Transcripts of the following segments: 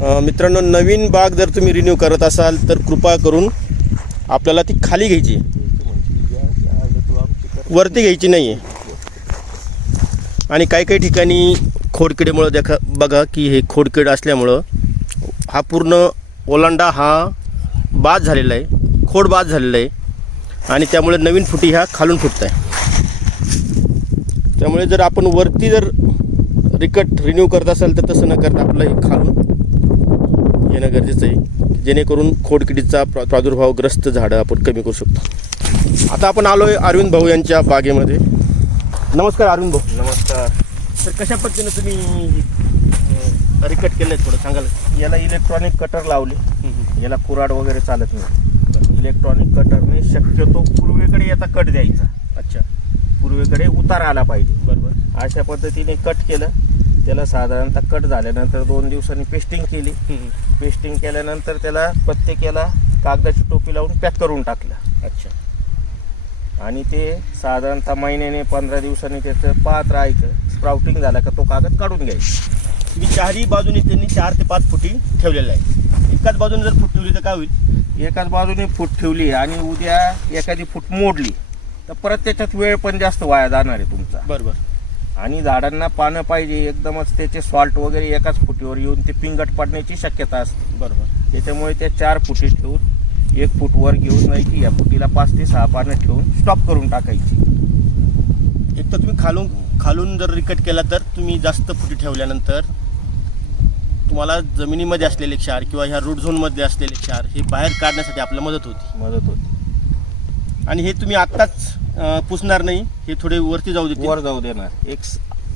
मित्रांनो नवीन बाग जर तुम्ही रिन्यू करत असाल तर कृपा करून आपल्याला ती खाली घ्यायची. वरती घ्यायची नाही आहे आणि काही काही ठिकाणी खोडकिडेमुळं देखा बघा की हे खोडकिड असल्यामुळं हा पूर्ण ओलांडा हा बाद झालेला आहे. खोड बाद झालेला आहे. आणि त्यामुळे नवीन फुटी ह्या खालून फुटत आहे त्यामुळे जर आपण वरती जर रिकट रिन्यू करत असाल तर तसं न करता आपलं हे खालून येणं गरजेचं आहे जेणेकरून खोडकिडीचा प्रा प्रादुर्भावग्रस्त झाडं आपण कमी करू शकतो. आता आपण आलो आहे अरविंद भाऊ यांच्या बागेमध्ये. नमस्कार अरविंद भाऊ. नमस्कार. तर कशा पद्धतीनं तुम्ही रिकट केलं आहे थोडं सांगाल? याला इलेक्ट्रॉनिक कटर लावले. याला कुराड वगैरे चालत नाही. इलेक्ट्रॉनिक कटरने शक्यतो पूर्वेकडे याचा कट द्यायचा. अच्छा. पूर्वेकडे उतार आला पाहिजे. बरोबर. अशा पद्धतीने कट केलं. त्याला साधारणतः कट झाल्यानंतर दोन दिवसांनी पेस्टिंग केली. पेस्टिंग केल्यानंतर त्याला प्रत्येकाला कागदाची टोपी लावून पॅक करून टाकलं. अच्छा. आणि ते साधारणतः महिन्याने पंधरा दिवसांनी त्याचं पाहत राहायचं स्प्राउटिंग झाला का तो कागद काढून घ्यायचा. तुम्ही चारही बाजूने त्यांनी चार ते पाच फुटी ठेवलेल्या आहे एकाच बाजूने जर फूट ठेवली तर काय होईल? एकाच बाजूने फूट ठेवली आणि उद्या एखादी फूट मोडली तर परत त्याच्यात वेळ पण जास्त वाया जाणार आहे तुमचा. बरोबर. आणि झाडांना पानं पाहिजे एकदमच त्याचे सॉल्ट वगैरे एकाच फुटीवर येऊन ते पिंगट पडण्याची शक्यता असते. बरोबर. त्याच्यामुळे त्या चार फुटी ठेवून एक फूट वर घेऊन नाही की या फुटीला पाच ते सहा पानं ठेवून स्टॉप करून टाकायची. एक तर तुम्ही खालून खालून जर रिकट केला तर तुम्ही जास्त फुटी ठेवल्यानंतर तुम्हाला जमिनीमध्ये असलेले क्षार किंवा ह्या रूट झोनमध्ये असलेले क्षार हे बाहेर काढण्यासाठी आपल्याला मदत होती. मदत होते. आणि हे तुम्ही आत्ताच पुसणार नाही. हे थोडे वरती जाऊ देते वर जाऊ देणार. एक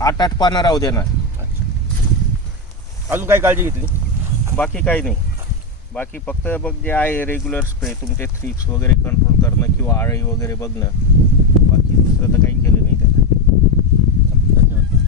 आठ आठ पानं राहू देणार. अजून काय काळजी घेतली? बाकी काही नाही. बाकी फक्त बघ जे आहे रेग्युलर स्प्रे तुमचे थ्रिप्स वगैरे कंट्रोल करणं किंवा आळी वगैरे बघणं. बाकी दुसरं तर काही केलं नाही त्याला धन्यवाद.